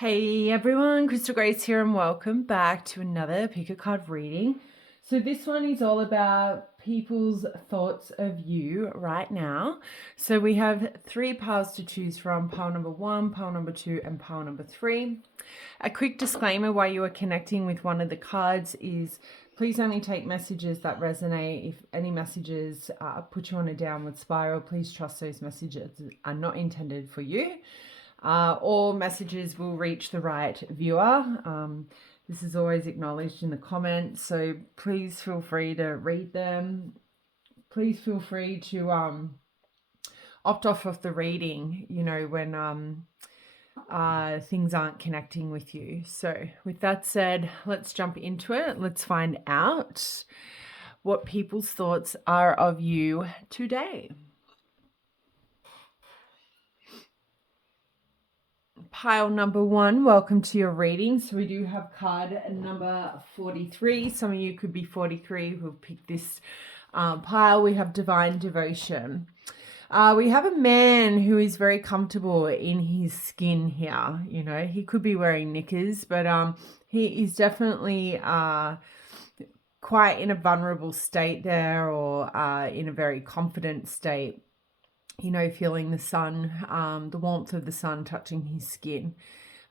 Hey everyone, Crystal Grace here and welcome back to another Picka card reading. So this one is all about people's thoughts of you right now. So we have 3 piles to choose from: pile number 1, pile number 2 and pile number 3. A quick disclaimer while you are connecting with one of the cards is please only take messages that resonate. If any messages put you on a downward spiral, please trust those messages are not intended for you. All messages will reach the right viewer. This is always acknowledged in the comments, so please feel free to read them. Please feel free to opt off of the reading, when things aren't connecting with you. So with that said, let's jump into it. Let's find out what people's thoughts are of you today. Pile number 1, welcome to your reading. So we do have card number 43. Some of you could be 43 who picked this pile. We have divine devotion. We have a man who is very comfortable in his skin here. You know, he could be wearing knickers, but he is definitely quite in a vulnerable state there, or in a very confident state. You know, feeling the sun, the warmth of the sun touching his skin.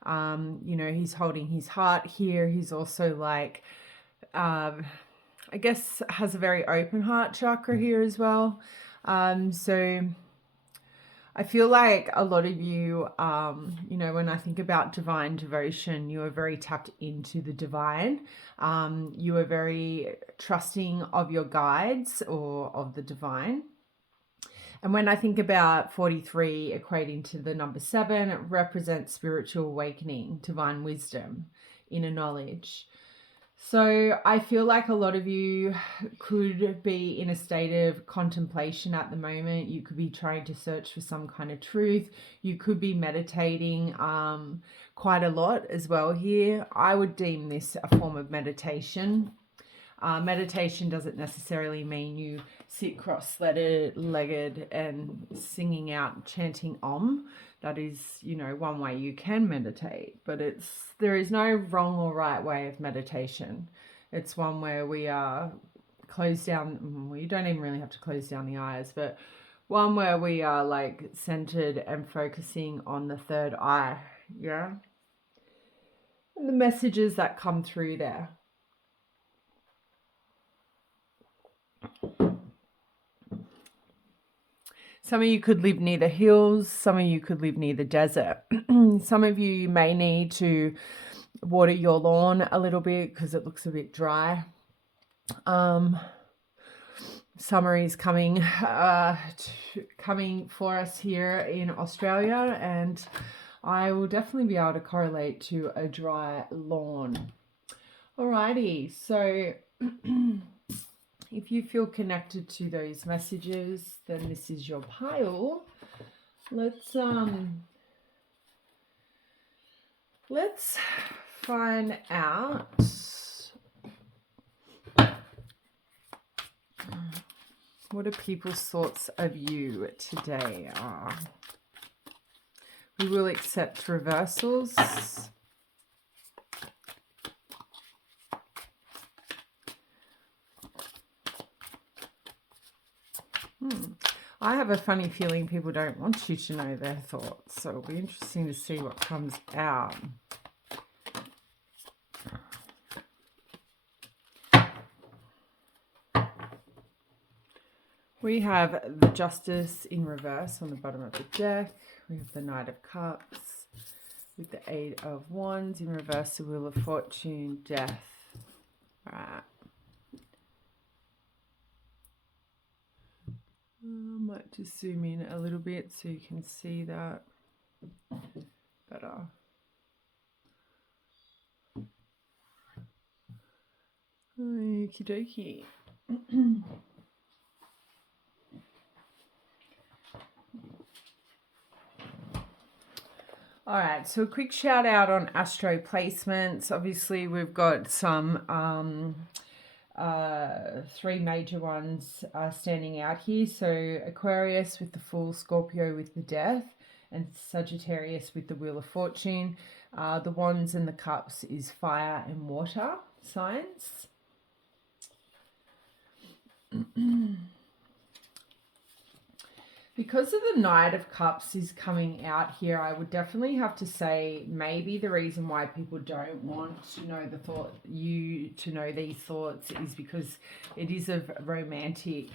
You know, he's holding his heart here. He's also like, I guess, has a very open heart chakra here as well. So I feel like a lot of you, you know, when I think about divine devotion, you are very tapped into the divine. You are very trusting of your guides or of the divine. And when I think about 43 equating to the number 7, it represents spiritual awakening, divine wisdom, inner knowledge. So I feel like a lot of you could be in a state of contemplation at the moment. You could be trying to search for some kind of truth. You could be meditating quite a lot as well here. I would deem this a form of meditation. Meditation doesn't necessarily mean you sit cross-legged and singing out, chanting Om. That is, you know, one way you can meditate, but there is no wrong or right way of meditation. It's one where we are closed down. Well, you don't even really have to close down the eyes, but one where we are like centered and focusing on the third eye. Yeah. And the messages that come through there. Some of you could live near the hills. Some of you could live near the desert. Some of you may need to water your lawn a little bit because it looks a bit dry. Summer is coming for us here in Australia, and I will definitely be able to correlate to a dry lawn. Alrighty, so if you feel connected to those messages, then this is your pile. Let's find out what are people's thoughts of you today. We will accept reversals. I have a funny feeling people don't want you to know their thoughts, so it'll be interesting to see what comes out. We have the Justice in reverse on the bottom of the deck. We have the Knight of Cups with the 8 of Wands in reverse, the Wheel of Fortune, Death. All right. I might just zoom in a little bit so you can see that better. Okie dokie. All right, so a quick shout out on astro placements. Obviously, we've got some 3 major ones standing out here. So Aquarius with the Fool, Scorpio with the Death, and Sagittarius with the Wheel of Fortune. The Wands and the Cups is fire and water signs. Because of the Knight of Cups is coming out here, I would definitely have to say maybe the reason why people don't want to know to know these thoughts is because it is of romantic,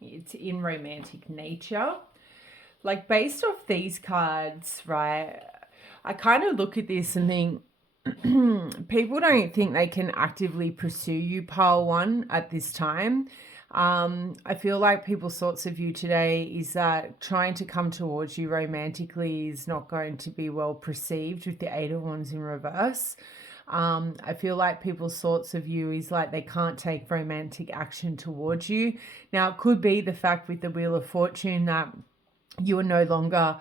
it's in romantic nature. Like based off these cards, right, I kind of look at this and think, people don't think they can actively pursue you, pile one, at this time. I feel like people's thoughts of you today is that trying to come towards you romantically is not going to be well perceived with the Eight of Wands in reverse. I feel like people's thoughts of you is like they can't take romantic action towards you. Now, it could be the fact with the Wheel of Fortune that you are no longer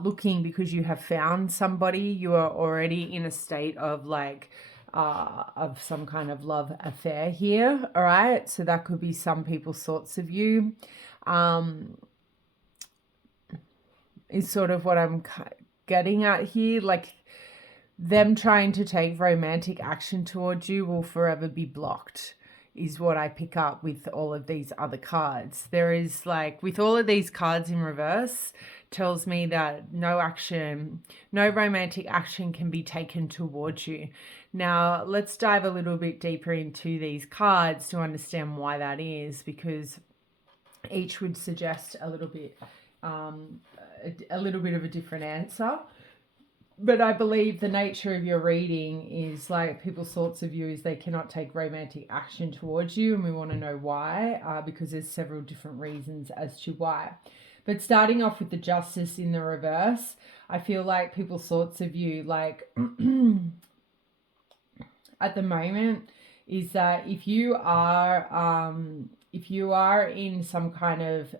looking because you have found somebody. You are already in a state of like of some kind of love affair here. All right, so that could be some people's thoughts of you. Is sort of what I'm getting at here. Like them trying to take romantic action towards you will forever be blocked, is what I pick up with all of these other cards. There is like, with all of these cards in reverse, tells me that no romantic action can be taken towards you. Now, let's dive a little bit deeper into these cards to understand why that is, because each would suggest a little bit of a different answer. But I believe the nature of your reading is like people's thoughts of you is they cannot take romantic action towards you, and we want to know why, because there's several different reasons as to why. But starting off with the Justice in the reverse, I feel like people's thoughts of you, like at the moment, is that if you are in some kind of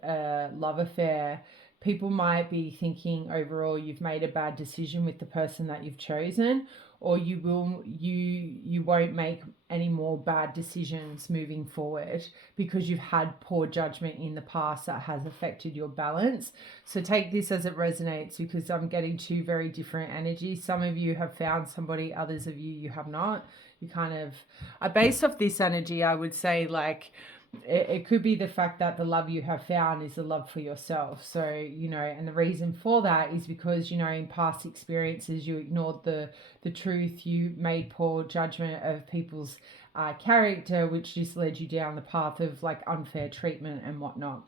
love affair, people might be thinking overall you've made a bad decision with the person that you've chosen, or you won't make any more bad decisions moving forward because you've had poor judgment in the past that has affected your balance. So take this as it resonates, because I'm getting two very different energies. Some of you have found somebody, others of you have not. You kind of, based off this energy, I would say like, it could be the fact that the love you have found is the love for yourself. So, and the reason for that is because, in past experiences, you ignored the truth. You made poor judgment of people's character, which just led you down the path of like unfair treatment and whatnot.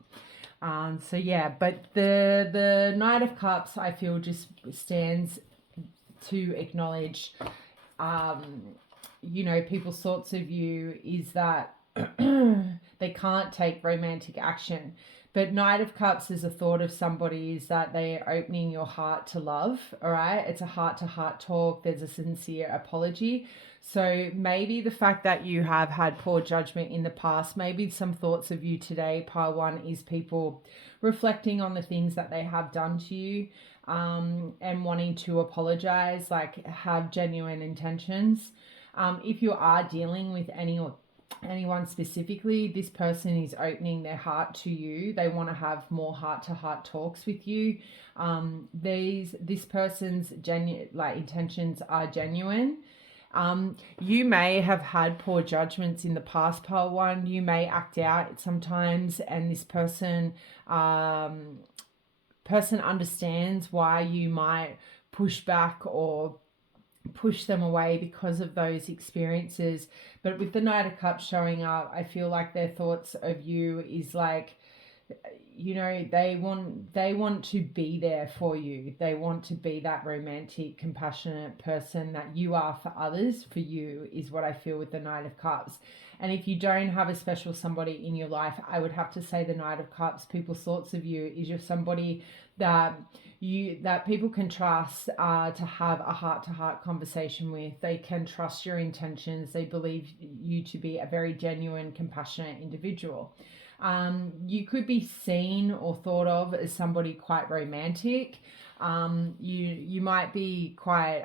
So yeah, but the Knight of Cups, I feel, just stands to acknowledge, people's thoughts of you is that they can't take romantic action. But Knight of Cups is a thought of somebody is that they are opening your heart to love. All right, it's a heart-to-heart talk. There's a sincere apology. So maybe the fact that you have had poor judgment in the past, maybe some thoughts of you today, pile one, is people reflecting on the things that they have done to you, and wanting to apologize, like have genuine intentions. If you are dealing with anyone specifically, this person is opening their heart to you. They want to have more heart-to-heart talks with you. This person's intentions are genuine. You may have had poor judgments in the past, pile one. You may act out sometimes, and this person understands why you might push back or push them away because of those experiences. But with the Knight of Cups showing up, I feel like their thoughts of you is like, they want to be there for you. They want to be that romantic, compassionate person that you are for others. For you is what I feel with the Knight of Cups. And if you don't have a special somebody in your life, I would have to say the Knight of Cups, people's thoughts of you is you're somebody that people can trust, to have a heart-to-heart conversation with. They can trust your intentions. They believe you to be a very genuine, compassionate individual. You could be seen or thought of as somebody quite romantic. You might be quite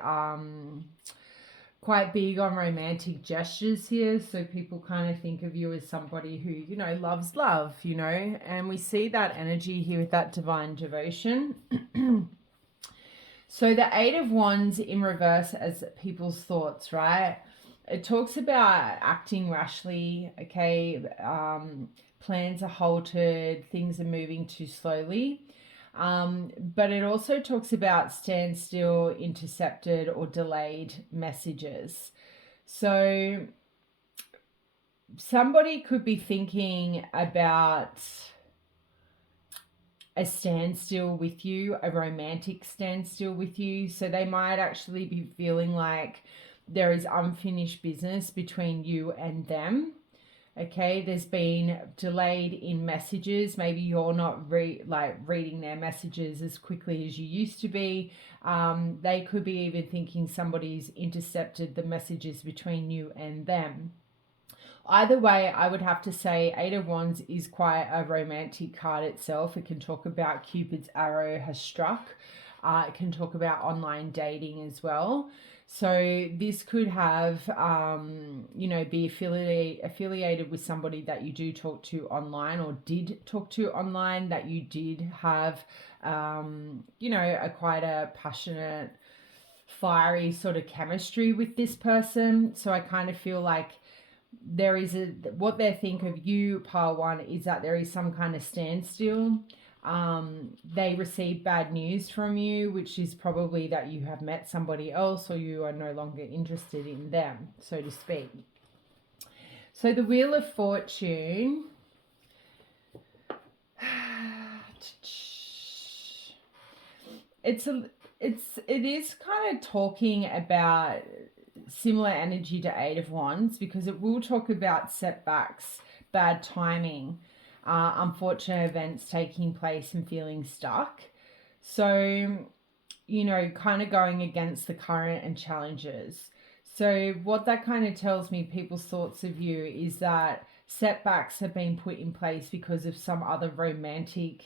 quite big on romantic gestures here. So people kind of think of you as somebody who, you know, loves love, you know, and we see that energy here with that divine devotion. So the Eight of Wands in reverse as people's thoughts, right? It talks about acting rashly, okay? Plans are halted, things are moving too slowly. But it also talks about standstill, intercepted, or delayed messages. So somebody could be thinking about a standstill with you, a romantic standstill with you. So they might actually be feeling like there is unfinished business between you and them. Okay, there's been delayed in messages. Maybe you're not reading their messages as quickly as you used to be. They could be even thinking somebody's intercepted the messages between you and them. Either way, I would have to say Eight of Wands is quite a romantic card itself. It can talk about Cupid's arrow has struck. It can talk about online dating as well. So this could have, you know, be affiliated with somebody that you do talk to online or did talk to online, that you did have, you know, quite a passionate, fiery sort of chemistry with this person. So I kind of feel like there is what they think of you, pile one, is that there is some kind of standstill. They receive bad news from you, which is probably that you have met somebody else or you are no longer interested in them, so to speak. So the Wheel of Fortune, it is kind of talking about similar energy to Eight of Wands, because it will talk about setbacks, bad timing, unfortunate events taking place and feeling stuck. So, you know, kind of going against the current and challenges. So what that kind of tells me, people's thoughts of you, is that setbacks have been put in place because of some other romantic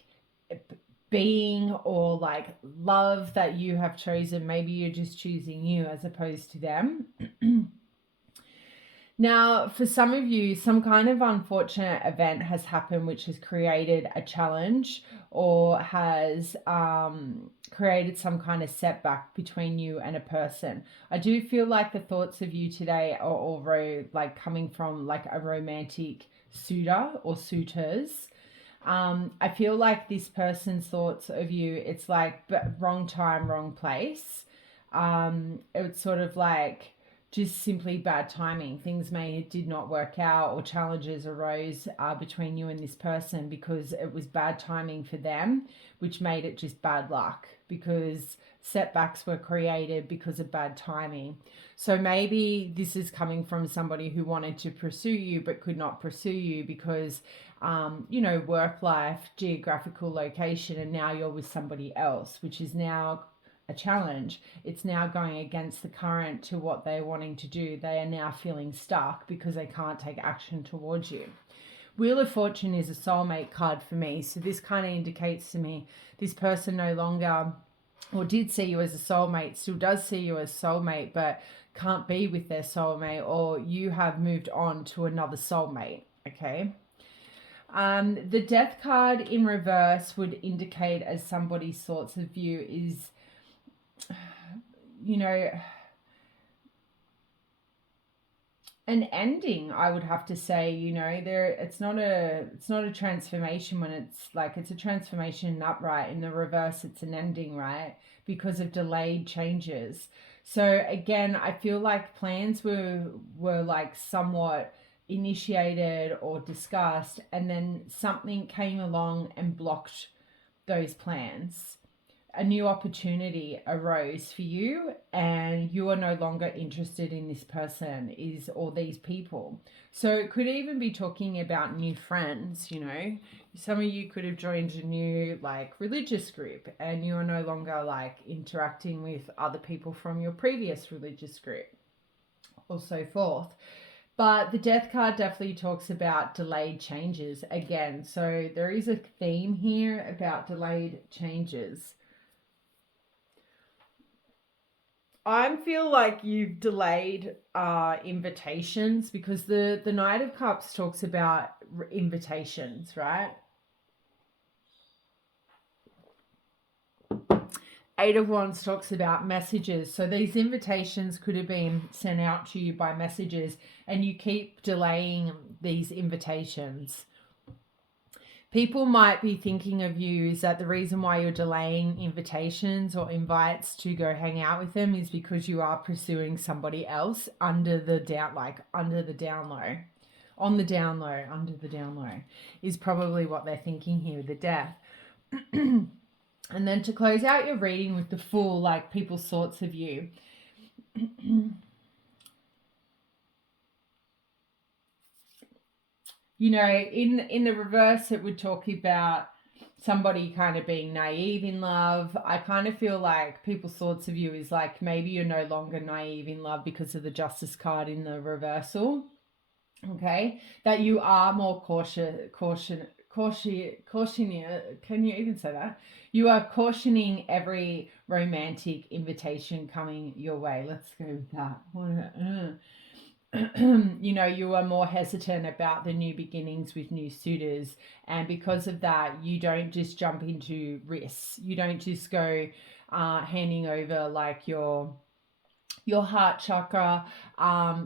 being or like love that you have chosen. Maybe you're just choosing you as opposed to them. Now, for some of you, some kind of unfortunate event has happened which has created a challenge or has created some kind of setback between you and a person. I do feel like the thoughts of you today are all like coming from like a romantic suitor or suitors. I feel like this person's thoughts of you, it's like wrong time, wrong place. It's sort of like just simply bad timing. Things did not work out, or challenges arose between you and this person because it was bad timing for them, which made it just bad luck, because setbacks were created because of bad timing. So maybe this is coming from somebody who wanted to pursue you but could not pursue you because, you know, work life, geographical location, and now you're with somebody else, which is now a challenge. It's now going against the current to what they're wanting to do. They are now feeling stuck because they can't take action towards you. Wheel of Fortune is a soulmate card for me. So this kind of indicates to me this person no longer, or did see you as a soulmate, still does see you as soulmate, but can't be with their soulmate, or you have moved on to another soulmate. Okay. The Death card in reverse would indicate as somebody's thoughts of you is, you know, an ending. I would have to say, you know, it's not a transformation when it's like, it's a transformation upright. In the reverse, it's an ending, right? Because of delayed changes. So again, I feel like plans were like somewhat initiated or discussed, and then something came along and blocked those plans. A new opportunity arose for you and you are no longer interested in this person or these people. So it could even be talking about new friends, you know. Some of you could have joined a new like religious group and you are no longer like interacting with other people from your previous religious group, or so forth. But the Death card definitely talks about delayed changes again. So there is a theme here about delayed changes. I feel like you've delayed invitations, because the Knight of Cups talks about invitations, right? Eight of Wands talks about messages. So these invitations could have been sent out to you by messages, and you keep delaying these invitations. People might be thinking of you, is that the reason why you're delaying invitations or invites to go hang out with them is because you are pursuing somebody else under the down low. On the down low, under the down low is probably what they're thinking here with the Death. And then to close out your reading with the Fool, like people's thoughts of you. You know, in the reverse, it would talk about somebody kind of being naive in love. I kind of feel like people's thoughts of you is like maybe you're no longer naive in love because of the Justice card in the reversal. Okay, that you are more cautionary. Can you even say that? You are cautioning every romantic invitation coming your way. Let's go with that. You know, you are more hesitant about the new beginnings with new suitors, and because of that, you don't just jump into risks. You don't just go handing over like your heart chakra.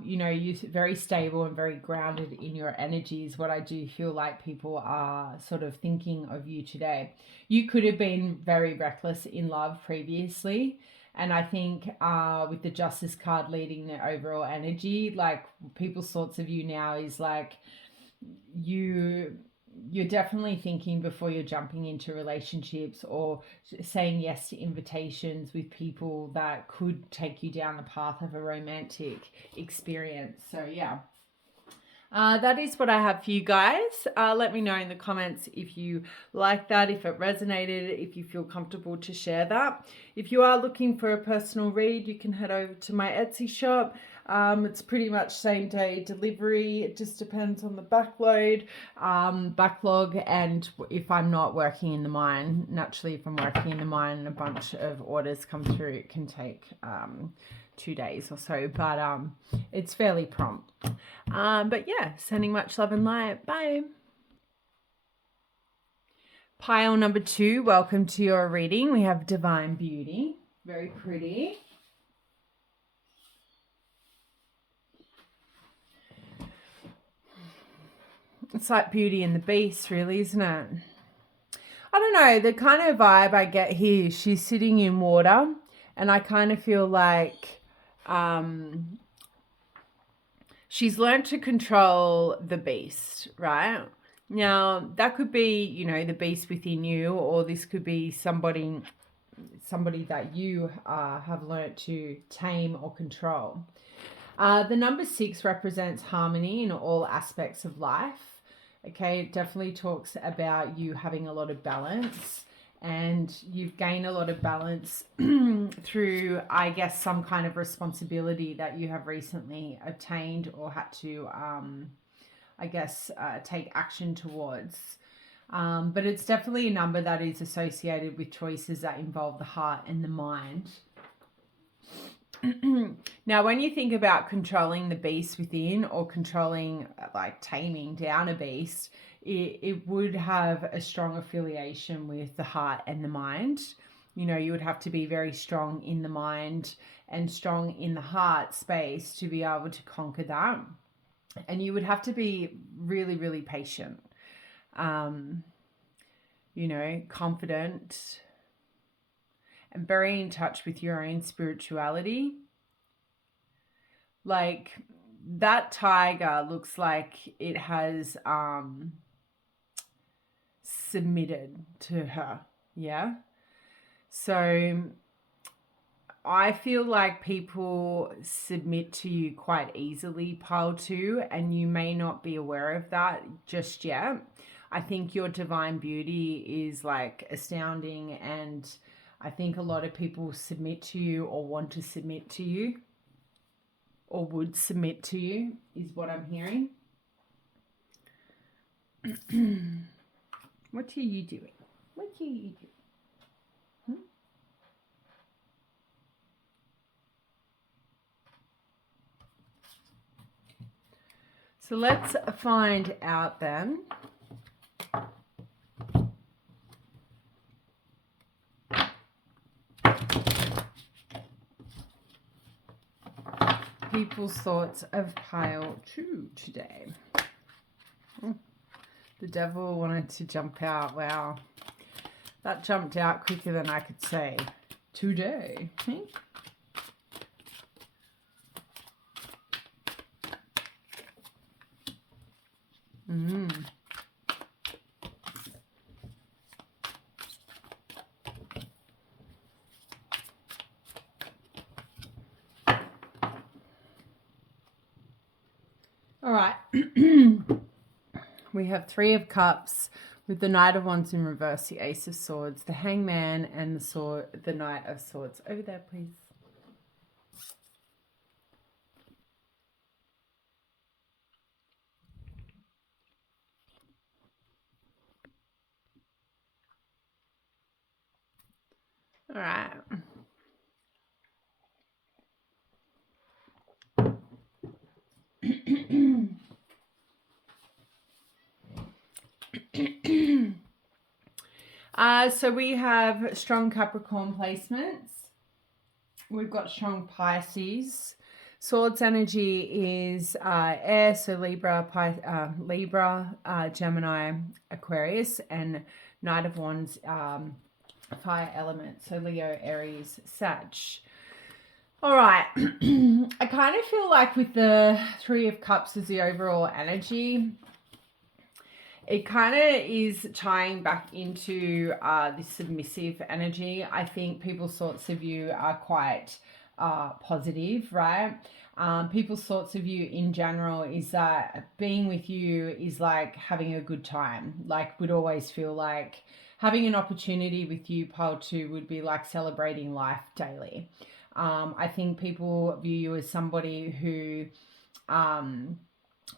You know, you're very stable and very grounded in your energies. What I do feel like people are sort of thinking of you today. You could have been very reckless in love previously, and I think with the Justice card leading the overall energy, like people's thoughts of you now is like you're definitely thinking before you're jumping into relationships or saying yes to invitations with people that could take you down the path of a romantic experience. So yeah. That is what I have for you guys. Let me know in the comments if you like that, if it resonated, if you feel comfortable to share that. If you are looking for a personal read, you can head over to my Etsy shop. It's pretty much same day delivery. It just depends on the backlog, and if I'm not working in the mine. Naturally, if I'm working in the mine and a bunch of orders come through, it can take 2 days or so, but it's fairly prompt. But yeah, sending much love and light. Bye. Pile number 2, welcome to your reading. We have Divine Beauty. Very pretty. It's like Beauty and the Beast, really, isn't it? I don't know, the kind of vibe I get here, she's sitting in water, and I kind of feel like she's learned to control the beast, right? Now, that could be, you know, the beast within you, or this could be somebody that you have learned to tame or control. The number 6 represents harmony in all aspects of life. Okay, it definitely talks about you having a lot of balance, and you've gained a lot of balance through, I guess, some kind of responsibility that you have recently obtained or had to, take action towards. But it's definitely a number that is associated with choices that involve the heart and the mind. Now, when you think about controlling the beast within, or controlling, like taming down a beast, it would have a strong affiliation with the heart and the mind. You know, you would have to be very strong in the mind and strong in the heart space to be able to conquer that. And you would have to be really, really patient, you know, confident, and very in touch with your own spirituality. Like, that tiger looks like it has submitted to her. Yeah. So I feel like people submit to you quite easily, pile 2, and you may not be aware of that just yet. I think your divine beauty is like astounding, and I think a lot of people submit to you or want to submit to you or would submit to you, is what I'm hearing. What are you doing? What are you doing? So let's find out then. People's thoughts of pile 2 today. Oh, the devil wanted to jump out. Wow. That jumped out quicker than I could say today. All right. We have 3 of Cups with the Knight of Wands in reverse, the Ace of Swords, the Hangman, and the Knight of Swords. Over there, please. All right. So we have strong Capricorn placements. We've got strong Pisces. Swords energy is air, so Libra, Gemini, Aquarius, and Knight of Wands, fire element, so Leo, Aries, Sag. All right. I kind of feel like with the 3 of Cups as the overall energy, it kind of is tying back into this submissive energy. I think people's thoughts of you are quite positive, right? People's thoughts of you in general is that being with you is like having a good time. Like, would always feel like having an opportunity with you, pile 2, would be like celebrating life daily. I think people view you as somebody who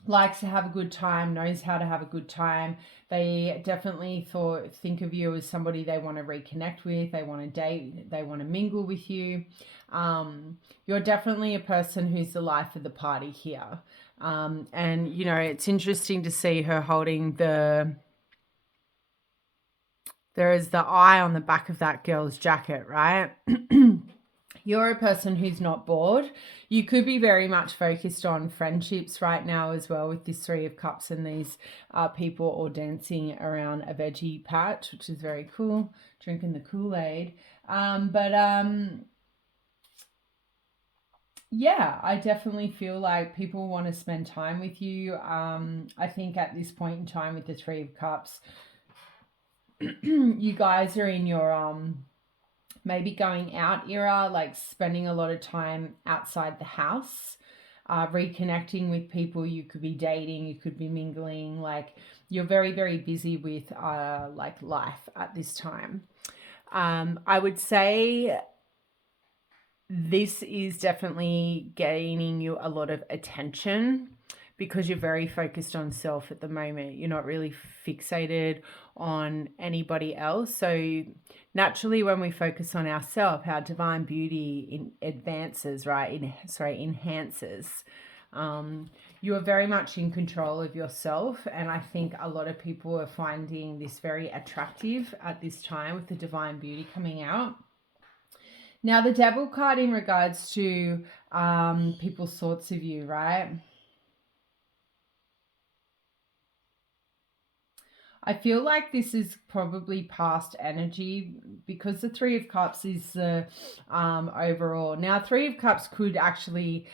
likes to have a good time, knows how to have a good time. They definitely think of you as somebody they want to reconnect with, they want to date, they want to mingle with you. You're definitely a person who's the life of the party here. And, you know, it's interesting to see her holding there is the eye on the back of that girl's jacket, right? You're a person who's not bored. You could be very much focused on friendships right now as well with this 3 of Cups and these people all dancing around a veggie patch, which is very cool, drinking the Kool-Aid. Yeah, I definitely feel like people want to spend time with you. I think at this point in time with the 3 of Cups, you guys are in your maybe going out era, like spending a lot of time outside the house, reconnecting with people. You could be dating, you could be mingling, like you're very, very busy with like life at this time. I would say this is definitely gaining you a lot of attention because you're very focused on self at the moment. You're not really fixated on anybody else. So naturally, when we focus on ourselves, our divine beauty enhances. You are very much in control of yourself, and I think a lot of people are finding this very attractive at this time with the divine beauty coming out. Now, the Devil card in regards to people's thoughts of you, right? I feel like this is probably past energy because the 3 of Cups is the overall. Now, 3 of Cups could actually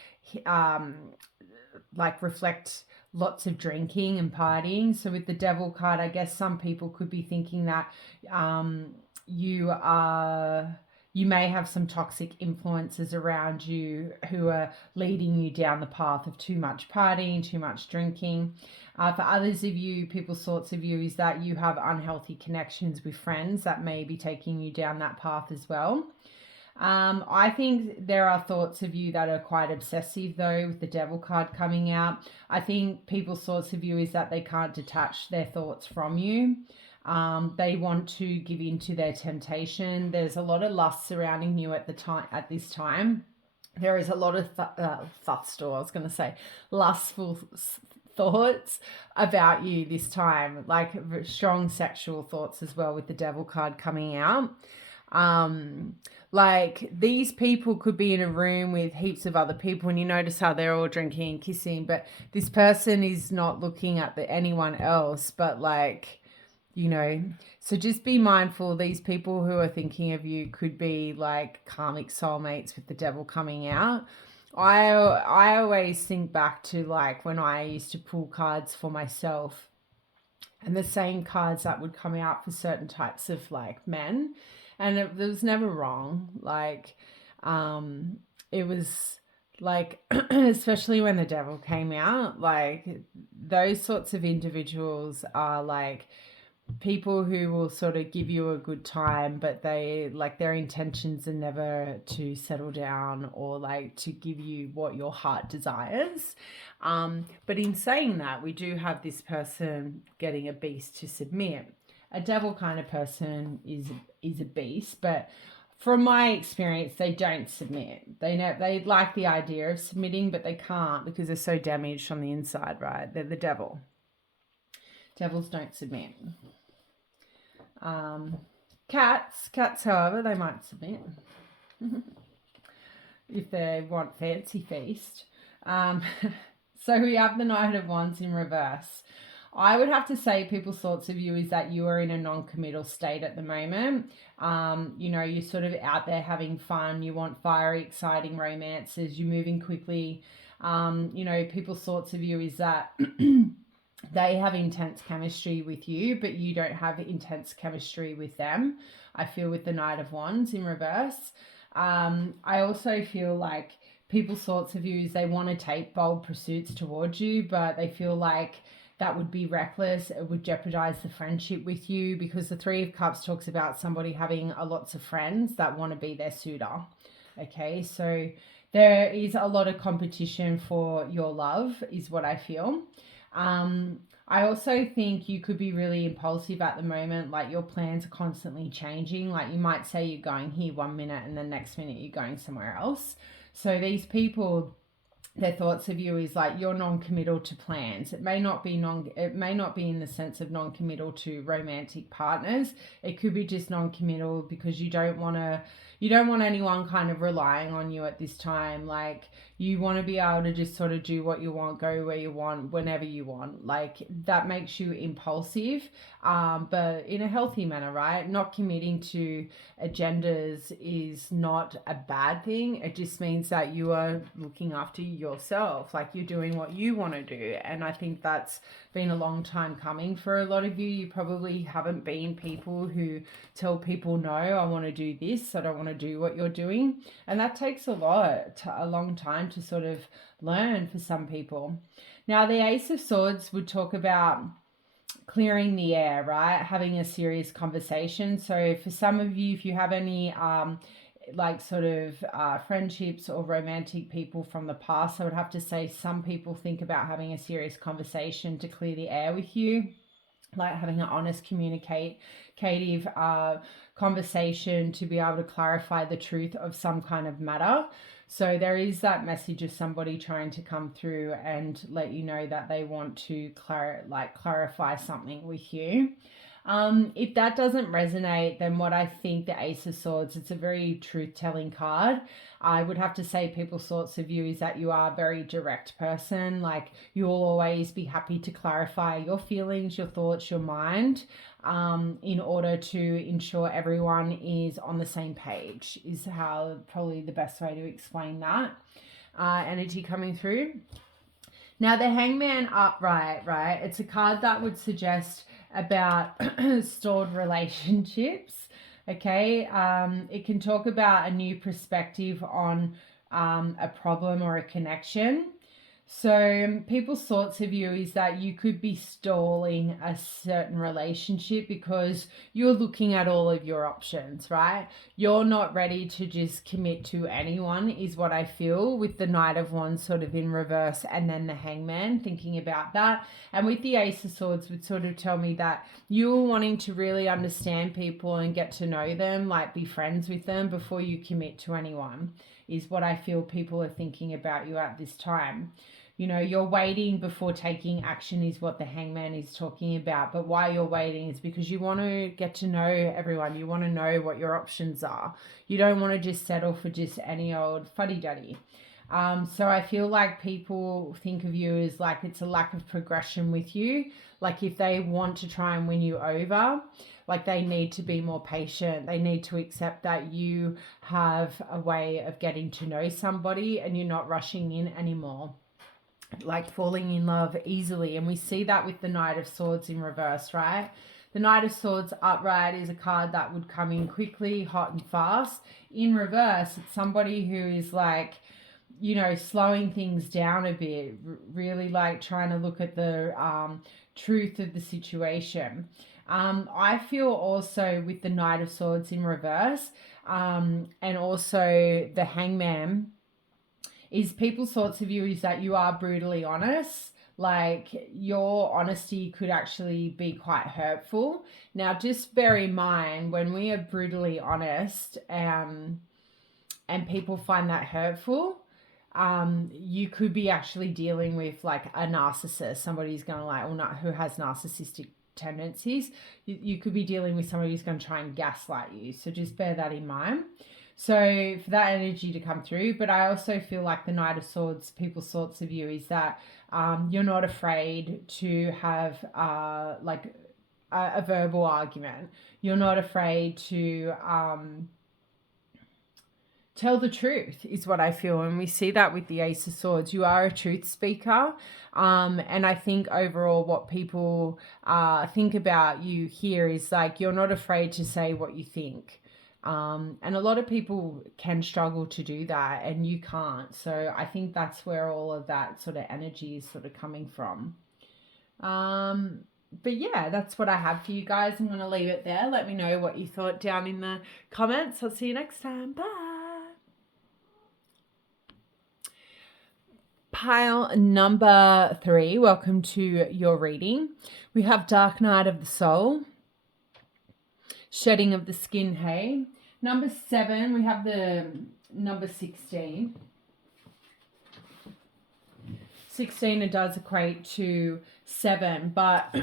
like reflect lots of drinking and partying. So with the Devil card, I guess some people could be thinking that you may have some toxic influences around you who are leading you down the path of too much partying, too much drinking. For others of you, people's thoughts of you is that you have unhealthy connections with friends that may be taking you down that path as well. I think there are thoughts of you that are quite obsessive though, with the Devil card coming out. I think people's thoughts of you is that they can't detach their thoughts from you. They want to give in to their temptation. There's a lot of lust surrounding you at this time. There is a lot of lustful thoughts about you this time, like strong sexual thoughts as well, with the Devil card coming out. Like these people could be in a room with heaps of other people, and you notice how they're all drinking and kissing, but this person is not looking at anyone else, but like, you know, so just be mindful. These people who are thinking of you could be like karmic soulmates with the Devil coming out. I always think back to like when I used to pull cards for myself, and the same cards that would come out for certain types of like men, and it was never wrong. Like it was like especially when the Devil came out, like those sorts of individuals are like people who will sort of give you a good time, but they like their intentions are never to settle down or like to give you what your heart desires. But in saying that, we do have this person getting a beast to submit. A Devil kind of person is a beast, but from my experience, they don't submit. They like the idea of submitting, but they can't because they're so damaged on the inside, right? They're the Devil. Devils don't submit. Cats, however, they might submit if they want fancy feast. So we have the Knight of Wands in reverse. I would have to say people's thoughts of you is that you are in a non-committal state at the moment. You know, you're sort of out there having fun. You want fiery, exciting romances. You're moving quickly. You know, people's thoughts of you is that they have intense chemistry with you, but you don't have intense chemistry with them. I feel with the Knight of Wands in reverse. I also feel like people's thoughts of you is they want to take bold pursuits towards you, but they feel like that would be reckless. It would jeopardize the friendship with you, because the Three of Cups talks about somebody having lots of friends that want to be their suitor. Okay, so there is a lot of competition for your love is what I feel. I also think you could be really impulsive at the moment. Like your plans are constantly changing. Like you might say you're going here 1 minute and the next minute you're going somewhere else. So these people, their thoughts of you is like you're non-committal to plans. It may not be in the sense of non-committal to romantic partners. It could be just non-committal because you don't want anyone kind of relying on you at this time. Like you want to be able to just sort of do what you want, go where you want, whenever you want. Like that makes you impulsive, but in a healthy manner, right? Not committing to agendas is not a bad thing. It just means that you are looking after yourself. Like you're doing what you want to do. And I think that's been a long time coming for a lot of you. You probably haven't been people who tell people, no, I want to do this. I don't want to do what you're doing. And that takes a long time to sort of learn for some people. Now, the Ace of Swords would talk about clearing the air, right? Having a serious conversation. So for some of you, if you have any friendships or romantic people from the past, I would have to say some people think about having a serious conversation to clear the air with you, like having an honest communicative conversation to be able to clarify the truth of some kind of matter. So there is that message of somebody trying to come through and let you know that they want to clarify something with you. If that doesn't resonate, then what I think the Ace of Swords, it's a very truth-telling card. I would have to say people's thoughts of you is that you are a very direct person. Like you'll always be happy to clarify your feelings, your thoughts, your mind, in order to ensure everyone is on the same page, is how probably the best way to explain that energy coming through. Now the Hangman upright, right? It's a card that would suggest about stored relationships. Okay, it can talk about a new perspective on a problem or a connection. So people's thoughts of you is that you could be stalling a certain relationship because you're looking at all of your options, right? You're not ready to just commit to anyone is what I feel with the Knight of Wands sort of in reverse and then the Hangman, thinking about that. And with the Ace of Swords would sort of tell me that you're wanting to really understand people and get to know them, like be friends with them before you commit to anyone, is what I feel people are thinking about you at this time. You know, you're waiting before taking action is what the Hangman is talking about. But why you're waiting is because you want to get to know everyone. You want to know what your options are. You don't want to just settle for just any old fuddy-duddy. So I feel like people think of you as like it's a lack of progression with you. Like if they want to try and win you over, like they need to be more patient. They need to accept that you have a way of getting to know somebody and you're not rushing in anymore, like falling in love easily. And we see that with the Knight of Swords in reverse, right? The Knight of Swords upright is a card that would come in quickly, hot and fast. In reverse, it's somebody who is like, you know, slowing things down a bit, really like trying to look at the truth of the situation. I feel also with the Knight of Swords in reverse and also the Hangman is people's thoughts of you is that you are brutally honest. Like your honesty could actually be quite hurtful. Now, just bear in mind when we are brutally honest and people find that hurtful, you could be actually dealing with like a narcissist, somebody who's going to like, or not, who has narcissistic tendencies. You could be dealing with somebody who's going to try and gaslight you. So just bear that in mind. So for that energy to come through, but I also feel like the Knight of Swords, people's thoughts of you is that you're not afraid to have like a verbal argument. You're not afraid to tell the truth is what I feel. And we see that with the Ace of Swords. You are a truth speaker. And I think overall what people think about you here is like you're not afraid to say what you think. And a lot of people can struggle to do that and you can't. So I think that's where all of that sort of energy is sort of coming from. But yeah, that's what I have for you guys. I'm going to leave it there. Let me know what you thought down in the comments. I'll see you next time. Bye. Pile number 3, welcome to your reading. We have Dark Night of the Soul, Shedding of the Skin, hey. Number 7, we have the number 16. 16, it does equate to 7, but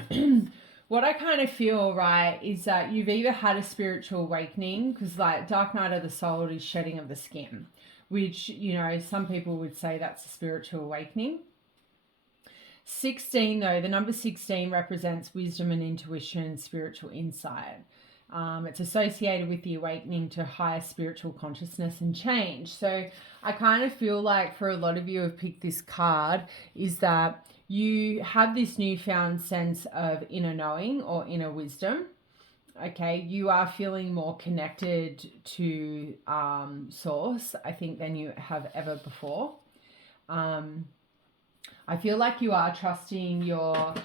what I kind of feel, right, is that you've either had a spiritual awakening, because like Dark Night of the Soul is shedding of the skin, which, you know, some people would say that's a spiritual awakening. 16, though, the number 16 represents wisdom and intuition, spiritual insight. It's associated with the awakening to higher spiritual consciousness and change. So I kind of feel like for a lot of you who have picked this card is that you have this newfound sense of inner knowing or inner wisdom. Okay, you are feeling more connected to source, I think, than you have ever before. I feel like you are trusting your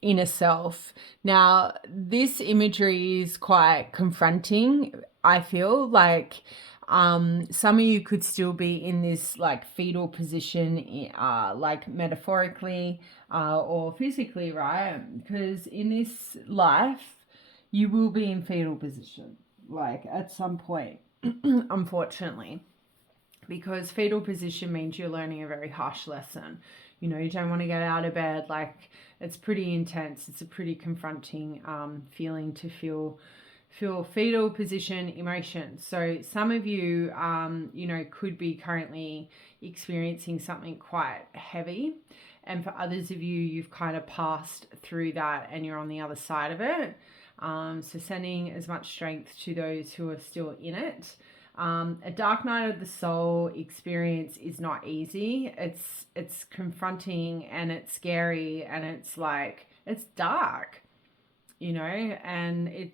inner self. Now, this imagery is quite confronting. I feel like some of you could still be in this like fetal position, like metaphorically or physically, right? Because in this life, you will be in fetal position, like at some point, unfortunately. Because fetal position means you're learning a very harsh lesson. You know, you don't want to get out of bed. Like, it's pretty intense. It's a pretty confronting feeling to feel fetal position emotions. So some of you, you know, could be currently experiencing something quite heavy. And for others of you, you've kind of passed through that and you're on the other side of it. So sending as much strength to those who are still in it. A Dark Night of the Soul experience is not easy. It's confronting and it's scary and it's like, it's dark, you know, and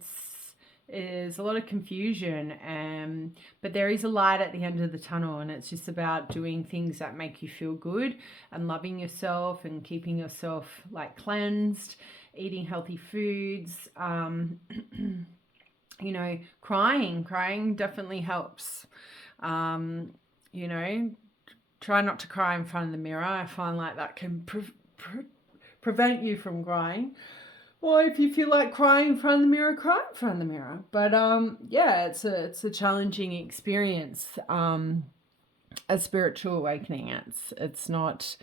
there's a lot of confusion, but there is a light at the end of the tunnel, and it's just about doing things that make you feel good and loving yourself and keeping yourself like cleansed, eating healthy foods, you know, crying definitely helps. You know, try not to cry in front of the mirror. I find like that can prevent you from crying. Or if you feel like crying in front of the mirror, cry in front of the mirror. But yeah, it's a challenging experience. a spiritual awakening. It's not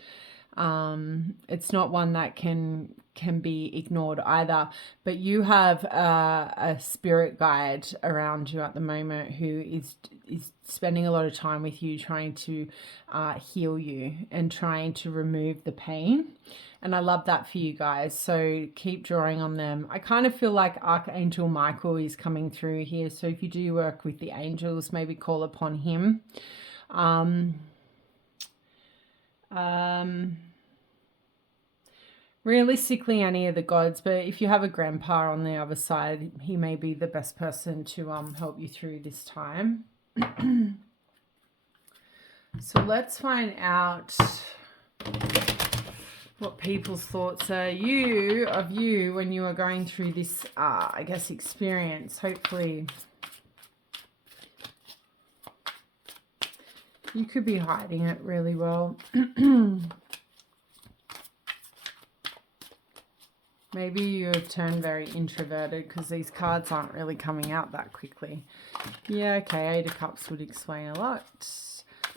one that can be ignored either. But you have a spirit guide around you at the moment who is spending a lot of time with you, trying to heal you and trying to remove the pain. And I love that for you guys. So keep drawing on them. I kind of feel like Archangel Michael is coming through here. So if you do work with the angels, maybe call upon him. Realistically, any of the gods, but if you have a grandpa on the other side, he may be the best person to help you through this time. So let's find out what people's thoughts are of you when you are going through this, I guess, experience. Hopefully, you could be hiding it really well. Maybe you have turned very introverted because these cards aren't really coming out that quickly. Yeah, okay, Eight of Cups would explain a lot.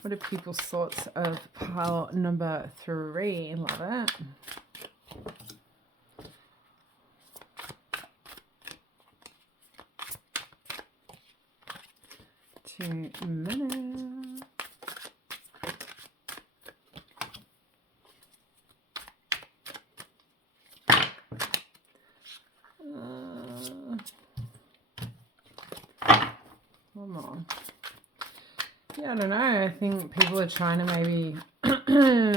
What are people's thoughts of pile number 3? Love it. 2 minutes. Come on. Yeah, I don't know. I think people are trying to maybe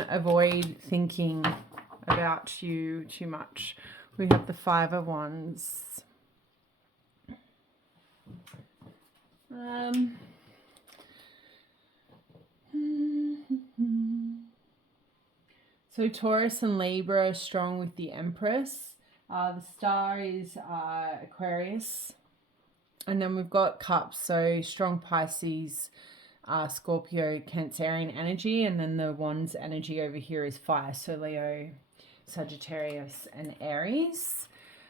avoid thinking about you too much. We have the 5 of Wands. So Taurus and Libra are strong with the Empress. The star is Aquarius. And then we've got Cups, so strong Pisces, Scorpio, Cancerian energy. And then the Wands energy over here is fire, so Leo, Sagittarius, and Aries.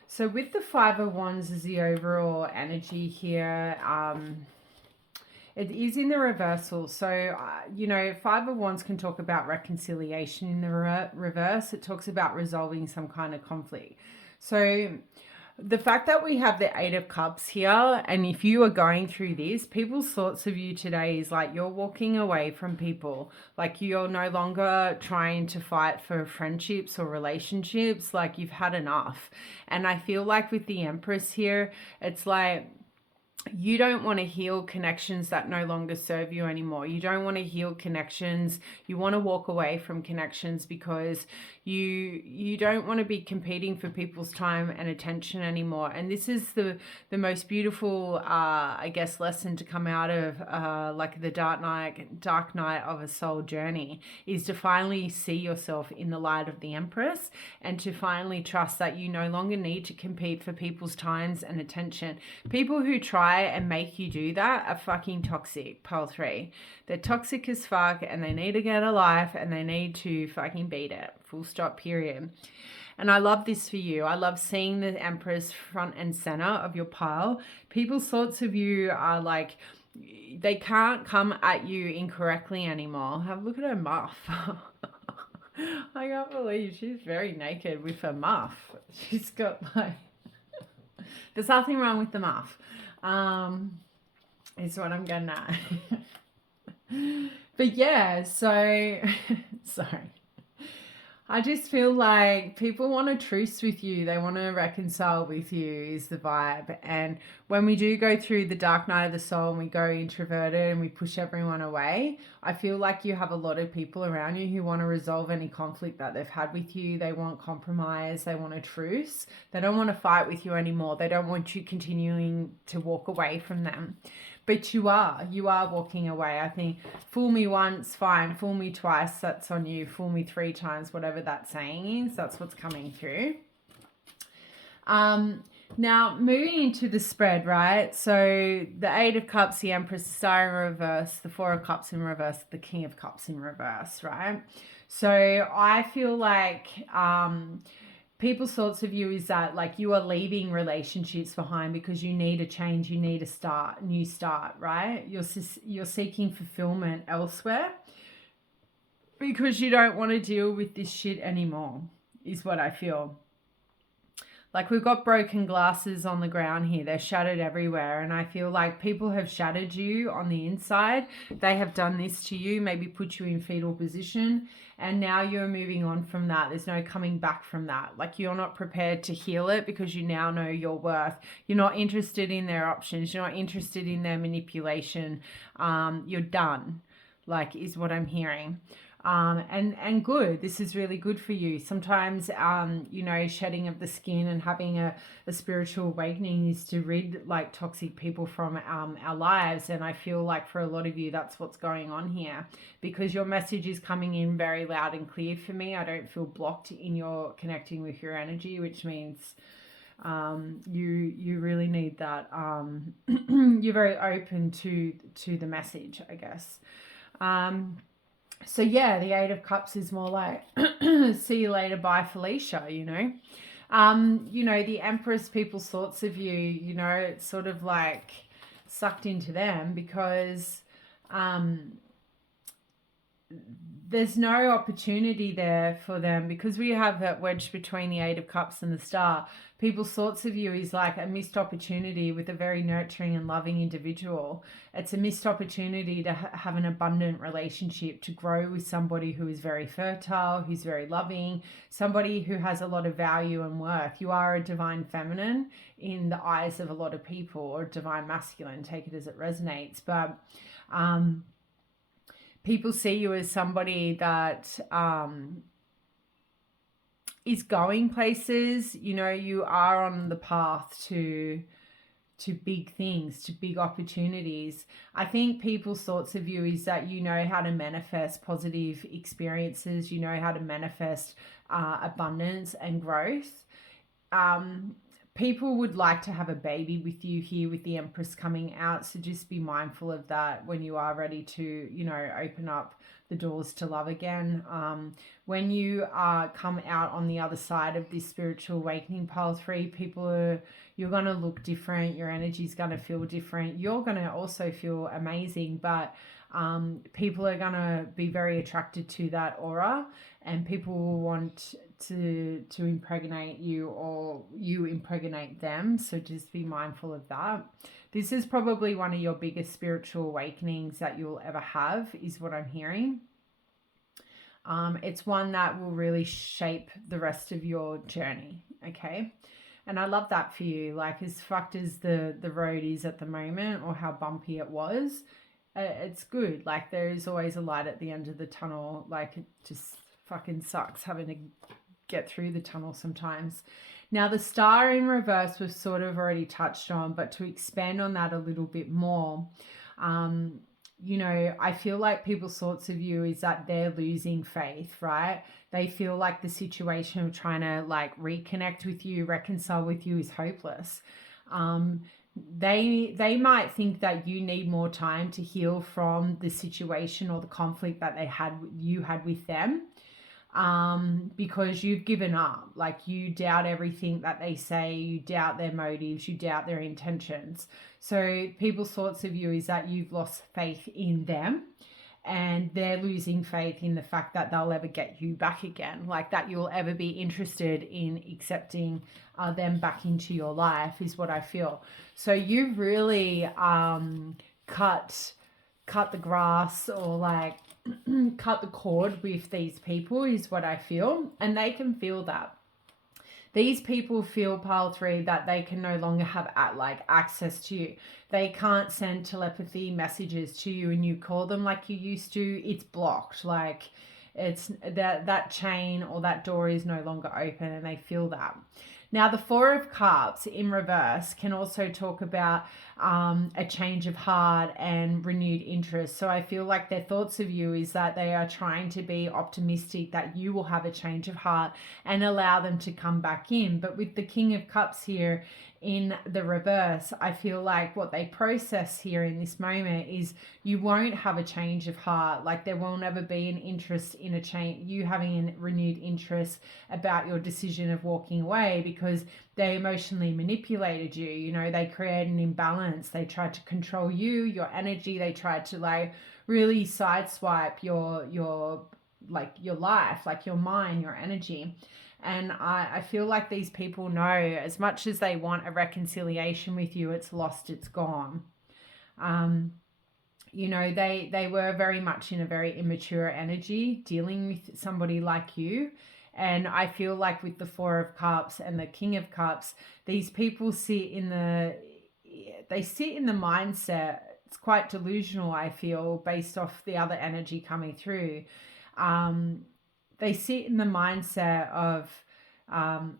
So with the 5 of Wands is the overall energy here. It is in the reversal. So, 5 of Wands can talk about reconciliation in the reverse. It talks about resolving some kind of conflict. So the fact that we have the 8 of Cups here, and if you are going through this, people's thoughts of you today is like you're walking away from people. Like you're no longer trying to fight for friendships or relationships. Like you've had enough. And I feel like with the Empress here, it's like you don't want to heal connections that no longer serve you anymore. You don't want to heal connections. You want to walk away from connections because you don't want to be competing for people's time and attention anymore. And this is the most beautiful, I guess, lesson to come out of like the dark night of a soul journey, is to finally see yourself in the light of the Empress and to finally trust that you no longer need to compete for people's times and attention. People who try and make you do that are fucking toxic. Pile 3. They're toxic as fuck and they need to get a life and they need to fucking beat it. Full stop, period. And I love this for you. I love seeing the Empress front and center of your pile. People's thoughts of you are like, they can't come at you incorrectly anymore. Have a look at her muff. I can't believe she's very naked with her muff. She's got like, there's nothing wrong with the muff. Is what I'm getting at. But yeah, so sorry. I just feel like people want a truce with you. They want to reconcile with you is the vibe. And when we do go through the dark night of the soul and we go introverted and we push everyone away, I feel like you have a lot of people around you who want to resolve any conflict that they've had with you. They want compromise. They want a truce. They don't want to fight with you anymore. They don't want you continuing to walk away from them. But you are walking away. I think fool me once, fine. Fool me twice, that's on you. Fool me 3 times, whatever that saying is, that's what's coming through. Now, moving into the spread, right? So the 8 of Cups, the Empress, the Star in reverse, the 4 of Cups in reverse, the King of Cups in reverse, right? So I feel like people's thoughts of you is that like you are leaving relationships behind because you need a change, you need a new start, right? You're seeking fulfillment elsewhere because you don't want to deal with this shit anymore, is what I feel. Like we've got broken glasses on the ground here. They're shattered everywhere. And I feel like people have shattered you on the inside. They have done this to you, maybe put you in fetal position. And now you're moving on from that. There's no coming back from that. Like you're not prepared to heal it because you now know your worth. You're not interested in their options. You're not interested in their manipulation. You're done, like is what I'm hearing. And good. This is really good for you. Sometimes, you know, shedding of the skin and having a spiritual awakening is to rid like toxic people from our lives. And I feel like for a lot of you, that's what's going on here because your message is coming in very loud and clear for me. I don't feel blocked in your connecting with your energy, which means you really need that. You're very open to the message, I guess. So yeah, the Eight of Cups is more like, see you later, bye Felicia, you know. You know, the Empress, people's thoughts of you, you know, it's sort of like sucked into them because there's no opportunity there for them because we have that wedge between the Eight of Cups and the Star. People's thoughts of you is like a missed opportunity with a very nurturing and loving individual. It's a missed opportunity to have an abundant relationship, to grow with somebody who is very fertile, who's very loving, somebody who has a lot of value and worth. You are a divine feminine in the eyes of a lot of people, or divine masculine, take it as it resonates. But people see you as somebody that is going places. You know, you are on the path to big things, to big opportunities. I think people's thoughts of you is that you know how to manifest positive experiences. You know how to manifest abundance and growth. People would like to have a baby with you here with the Empress coming out. So just be mindful of that when you are ready to, you know, open up the doors to love again. When you come out on the other side of this spiritual awakening, pile 3, you're going to look different. Your energy is going to feel different. You're going to also feel amazing, but people are going to be very attracted to that aura, and people will want to impregnate you, or you impregnate them. So just be mindful of that. This is probably one of your biggest spiritual awakenings that you'll ever have, is what I'm hearing. It's one that will really shape the rest of your journey, okay? And I love that for you. Like, as fucked as the road is at the moment, or how bumpy it was, it's good. Like, there is always a light at the end of the tunnel. Like, it just fucking sucks having to get through the tunnel sometimes. Now, the Star in reverse was sort of already touched on, but to expand on that a little bit more, you know, I feel like people's thoughts of you is that they're losing faith, right? They feel like the situation of trying to like reconnect with you, reconcile with you, is hopeless. They might think that you need more time to heal from the situation or the conflict that you had with them, because you've given up. Like, you doubt everything that they say, you doubt their motives, you doubt their intentions. So people's thoughts of you is that you've lost faith in them, and they're losing faith in the fact that they'll ever get you back again, like that you'll ever be interested in accepting them back into your life, is what I feel. So you've really cut the grass, or like cut the cord with these people, is what I feel. And they can feel that. These people feel, pile 3, that they can no longer have access to you. They can't send telepathy messages to you and you call them like you used to. It's blocked. Like, it's that chain or that door is no longer open, and they feel that. Now, the Four of Cups in reverse can also talk about a change of heart and renewed interest. So I feel like their thoughts of you is that they are trying to be optimistic that you will have a change of heart and allow them to come back in. But with the King of Cups here in the reverse, I feel like what they process here in this moment is you won't have a change of heart. Like there will never be an interest in a change, you having a renewed interest about your decision of walking away, because they emotionally manipulated you. You know, they created an imbalance. They tried to control you, your energy. They tried to like really sideswipe your like your life, like your mind, your energy. And I feel like these people know, as much as they want a reconciliation with you, it's lost, it's gone. You know, they were very much in a very immature energy dealing with somebody like you. And I feel like with the Four of Cups and the King of Cups, these people sit in the mindset. It's quite delusional, I feel, based off the other energy coming through. They sit in the mindset of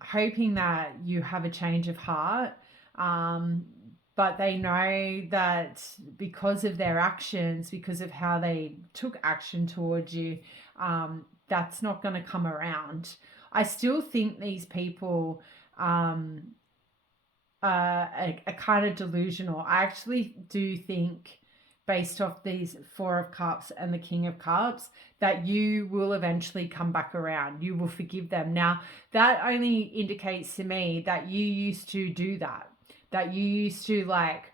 hoping that you have a change of heart, but they know that because of their actions, because of how they took action towards you, that's not going to come around. I still think these people are kind of delusional. I actually do think, based off these Four of Cups and the King of Cups, that you will eventually come back around. You will forgive them. Now, that only indicates to me that you used to do that. That you used to, like,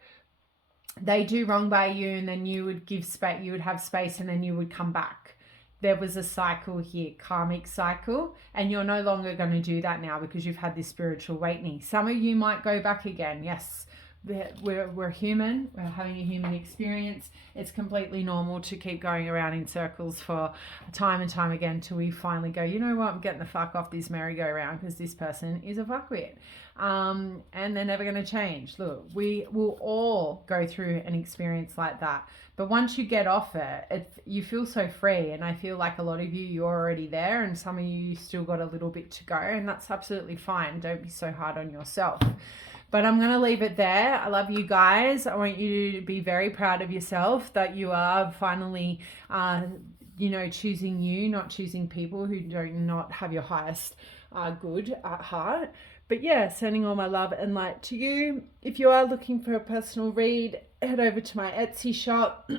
they do wrong by you and then you would give space, you would have space, and then you would come back. There was a cycle here, karmic cycle, and you're no longer going to do that now because you've had this spiritual awakening. Some of you might go back again. Yes, we're human. We're having a human experience. It's completely normal to keep going around in circles for time and time again till we finally go, you know what, I'm getting the fuck off this merry-go-round because this person is a fuckwit. And they're never going to change. Look, we will all go through an experience like that. But once you get off it, you feel so free. And I feel like a lot of you, you're already there, and some of you still got a little bit to go, and that's absolutely fine. Don't be so hard on yourself. But I'm going to leave it there. I love you guys. I want you to be very proud of yourself that you are finally, choosing you, not choosing people who do not have your highest good at heart. But yeah, sending all my love and light to you. If you are looking for a personal read, head over to my Etsy shop.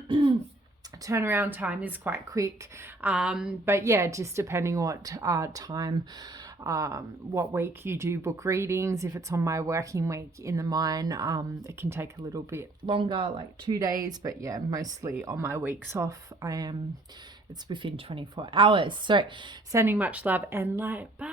Turnaround time is quite quick. But yeah, just depending what time, what week you do book readings. If it's on my working week in the mine, it can take a little bit longer, like 2 days. But yeah, mostly on my weeks off, it's within 24 hours. So sending much love and light. Bye.